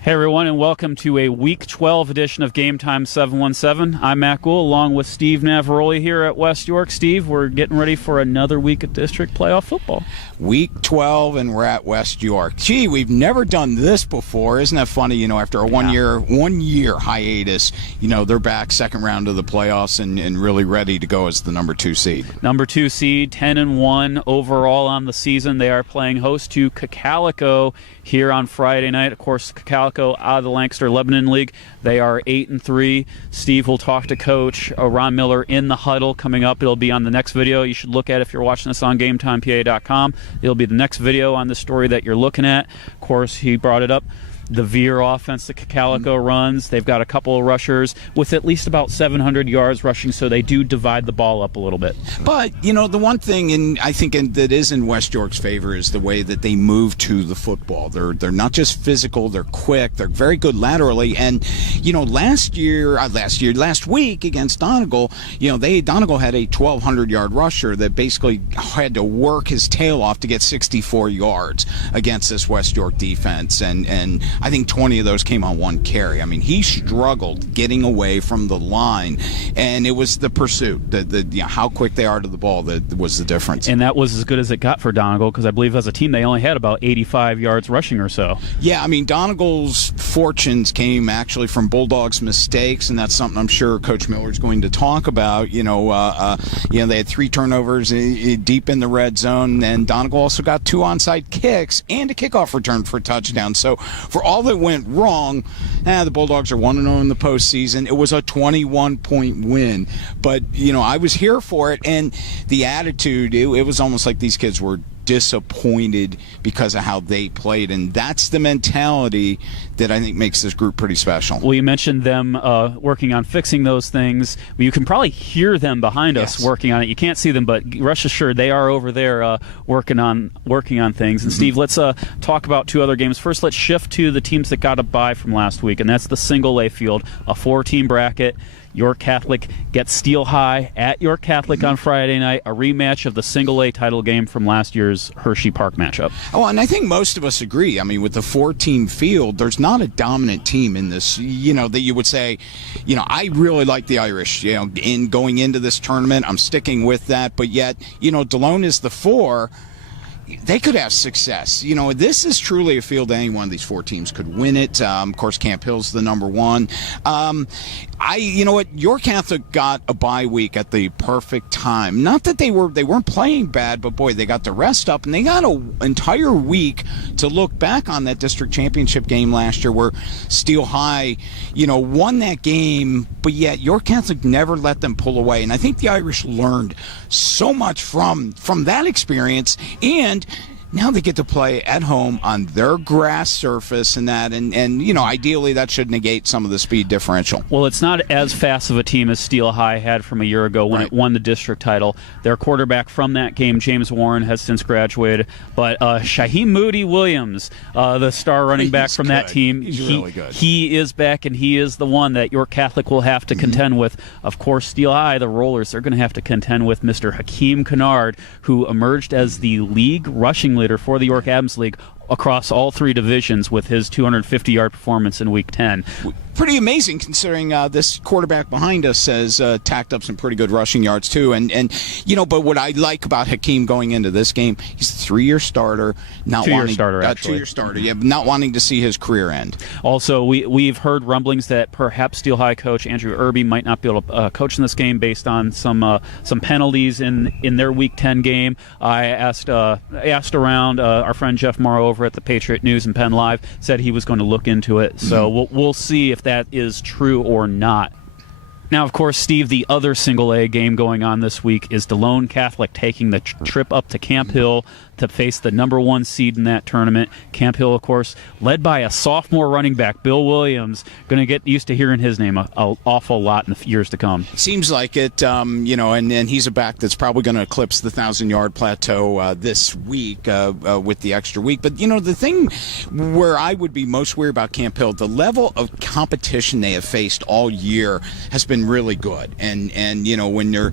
Hey everyone, and welcome to a Week 12 edition of Game Time 717. I'm Matt Goul, along with Steve Navaroli here at West York. Steve, we're getting ready for another week of district playoff football. Week 12, and we're at West York. Gee, we've never done this before. Isn't that funny? After a one year hiatus, they're back second round of the playoffs and really ready to go as the number 2 seed. Number 2 seed, 10-1 overall on the season. They are playing host to Cocalico here on Friday night. Of course, Cocalico out of the Lancaster Lebanon League. They are 8-3. Steve will talk to Coach Ron Miller in the huddle coming up. It'll be on the next video you should look at if you're watching this on GameTimePA.com. It'll be the next video on the story that you're looking at. Of course, he brought it up. The Veer offense that Cocalico runs, they've got a couple of rushers with at least about 700 yards rushing, so they do divide the ball up a little bit. But, the one thing, I think that is in West York's favor is the way that they move to the football. They're not just physical, they're quick, they're very good laterally. And, last week against Donegal, Donegal had a 1,200-yard rusher that basically had to work his tail off to get 64 yards against this West York defense. And I think 20 of those came on one carry. I mean, he struggled getting away from the line, and it was the pursuit, how quick they are to the ball that was the difference. And that was as good as it got for Donegal, because I believe as a team they only had about 85 yards rushing or so. Yeah, I mean, Donegal's fortunes came actually from Bulldogs' mistakes, and that's something I'm sure Coach Miller's going to talk about. They had 3 turnovers deep in the red zone, and Donegal also got 2 onside kicks and a kickoff return for a touchdown. So for all that went wrong, the Bulldogs are 1-0 in the postseason. It was a 21-point win. But, I was here for it, and the attitude, it was almost like these kids were disappointed because of how they played, and that's the mentality that I think makes this group pretty special. Well, you mentioned them working on fixing those things. You can probably hear them behind us working on it. You can't see them, but rest assured they are over there working on things. And Steve, let's talk about 2 other games. First, let's shift to the teams that got a bye from last week, and that's the single A field, a 4-team bracket. York Catholic gets Steel High at York Catholic on Friday night, a rematch of the single A title game from last year's Hershey Park matchup. Oh, and I think most of us agree. I mean, with the 4-team field, there's not a dominant team in this, that you would say, I really like the Irish, in going into this tournament. I'm sticking with that. But yet, Delone is the 4. They could have success. This is truly a field any one of these 4 teams could win it. Of course, Camp Hill's the number 1. York Catholic got a bye week at the perfect time. Not that they weren't playing bad, but boy, they got the rest up, and they got an entire week to look back on that district championship game last year where Steel High, won that game, but yet York Catholic never let them pull away. And I think the Irish learned so much from that experience, and now they get to play at home on their grass surface and ideally that should negate some of the speed differential. Well, it's not as fast of a team as Steel High had from a year ago when it won the district title. Their quarterback from that game, James Warren, has since graduated. But Shaheem Moody Williams, the star running back from that team, he's really good. He is back, and he is the one that York Catholic will have to contend with. Of course, Steel High, the Rollers, they're going to have to contend with Mr. Hakeem Kennard, who emerged as the league rushing leader for the York Adams League across all 3 divisions with his 250-yard performance in Week 10. Pretty amazing considering this quarterback behind us has tacked up some pretty good rushing yards too. But what I like about Hakeem going into this game, he's a 3-year starter, not 2-year starter, actually. 2-year starter, not wanting to see his career end. Also, we've heard rumblings that perhaps Steel High coach Andrew Irby might not be able to coach in this game based on some penalties in their Week 10 game. I asked around. Our friend Jeff Morrow over at the Patriot News and Penn Live said he was going to look into it. So we'll see if that is true or not. Now, of course, Steve, the other single A game going on this week is Delone Catholic taking the trip up to Camp Hill to face the number 1 seed in that tournament. Camp Hill, of course, led by a sophomore running back, Bill Williams. Going to get used to hearing his name an awful lot in the years to come. Seems like it, and he's a back that's probably going to eclipse the 1,000-yard plateau this week with the extra week. But, the thing where I would be most worried about Camp Hill, the level of competition they have faced all year has been really good. And when you're,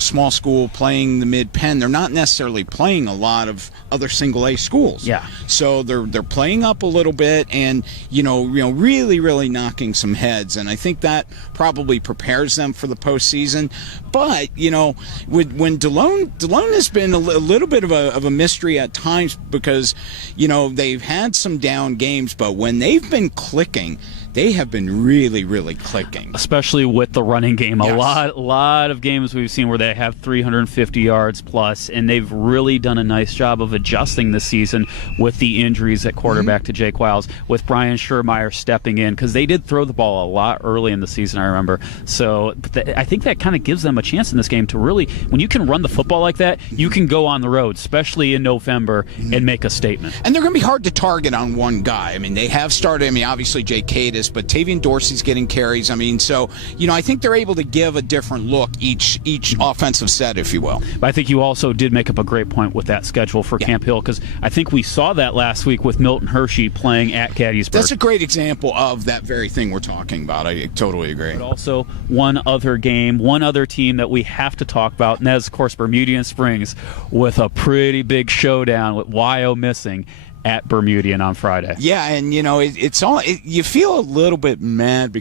small school playing the mid-pen, they're not necessarily playing a lot of of other single A schools. Yeah. So they're playing up a little bit, and really knocking some heads, and I think that probably prepares them for the postseason. But when DeLone has been a little bit of a mystery at times, because they've had some down games, but when they've been clicking, they have been really clicking. Especially with the running game. Yes. A lot of games we've seen where they have 350 yards plus, and they've really done a nice job of adjusting this season with the injuries at quarterback to Jake Wiles, with Brian Schurmeyer stepping in, because they did throw the ball a lot early in the season, I remember. So I think that kind of gives them a chance in this game to really, when you can run the football like that, you can go on the road, especially in November, and make a statement. And they're going to be hard to target on one guy. I mean, they have started, obviously Jake Cadis, but Tavian Dorsey's getting carries. So, I think they're able to give a different look each offensive set, if you will. But I think you also did make up a great point with that schedule for Camp Hill, because I think we saw that last week with Milton Hershey playing at Gettysburg. That's a great example of that very thing we're talking about. I totally agree. But also one other game, one other team that we have to talk about, and that's, of course, Bermudian Springs, with a pretty big showdown with Wyomissing at Bermudian on Friday. Yeah, and you feel a little bit mad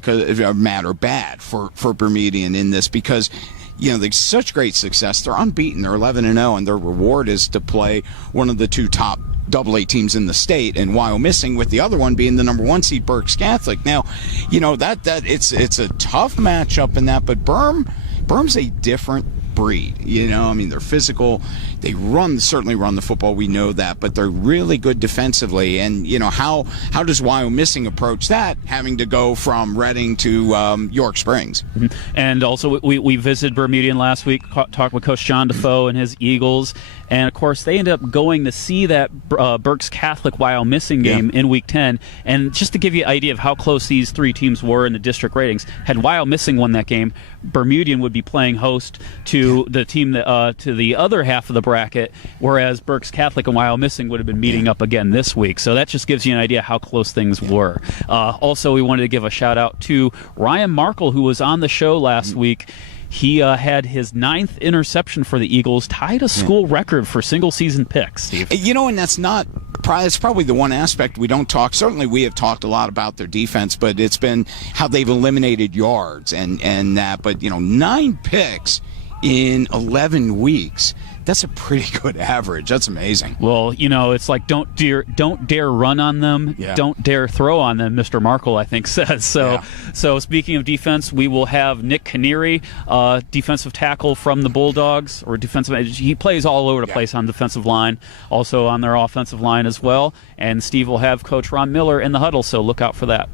or bad for Bermudian in this, because they've such great success. They're unbeaten. They're 11-0, and their reward is to play one of the two top AA teams in the state, and Wyomissing, with the other one being the number 1 seed, Berks Catholic. Now, that it's a tough matchup in that, but Berm's a different breed. They're physical. They certainly run the football. We know that, but they're really good defensively. And how does Wyomissing approach that, having to go from Reading to York Springs? Mm-hmm. And also, we visited Bermudian last week, talked with Coach John Defoe and his Eagles, and of course they ended up going to see that Berks Catholic Wyomissing game in Week 10. And just to give you an idea of how close these three teams were in the district ratings, had Wyomissing won that game, Bermudian would be playing host to the team to the other half of the bracket, whereas Berks Catholic and Wyomissing would have been meeting up again this week. So that just gives you an idea how close things were. Also, we wanted to give a shout out to Ryan Markle, who was on the show last week. He had his 9th interception for the Eagles, tied a school record for single-season picks, Steve. And that's probably the one aspect we don't talk. Certainly we have talked a lot about their defense, but it's been how they've eliminated yards and that. But, 9 picks in 11 weeks. That's a pretty good average. That's amazing. Well, it's like don't dare run on them, don't dare throw on them, Mr. Markle, I think, says. So speaking of defense, we will have Nick Canary, defensive tackle from the Bulldogs, or defensive. He plays all over the place on defensive line, also on their offensive line as well. And Steve will have Coach Ron Miller in the huddle, so look out for that.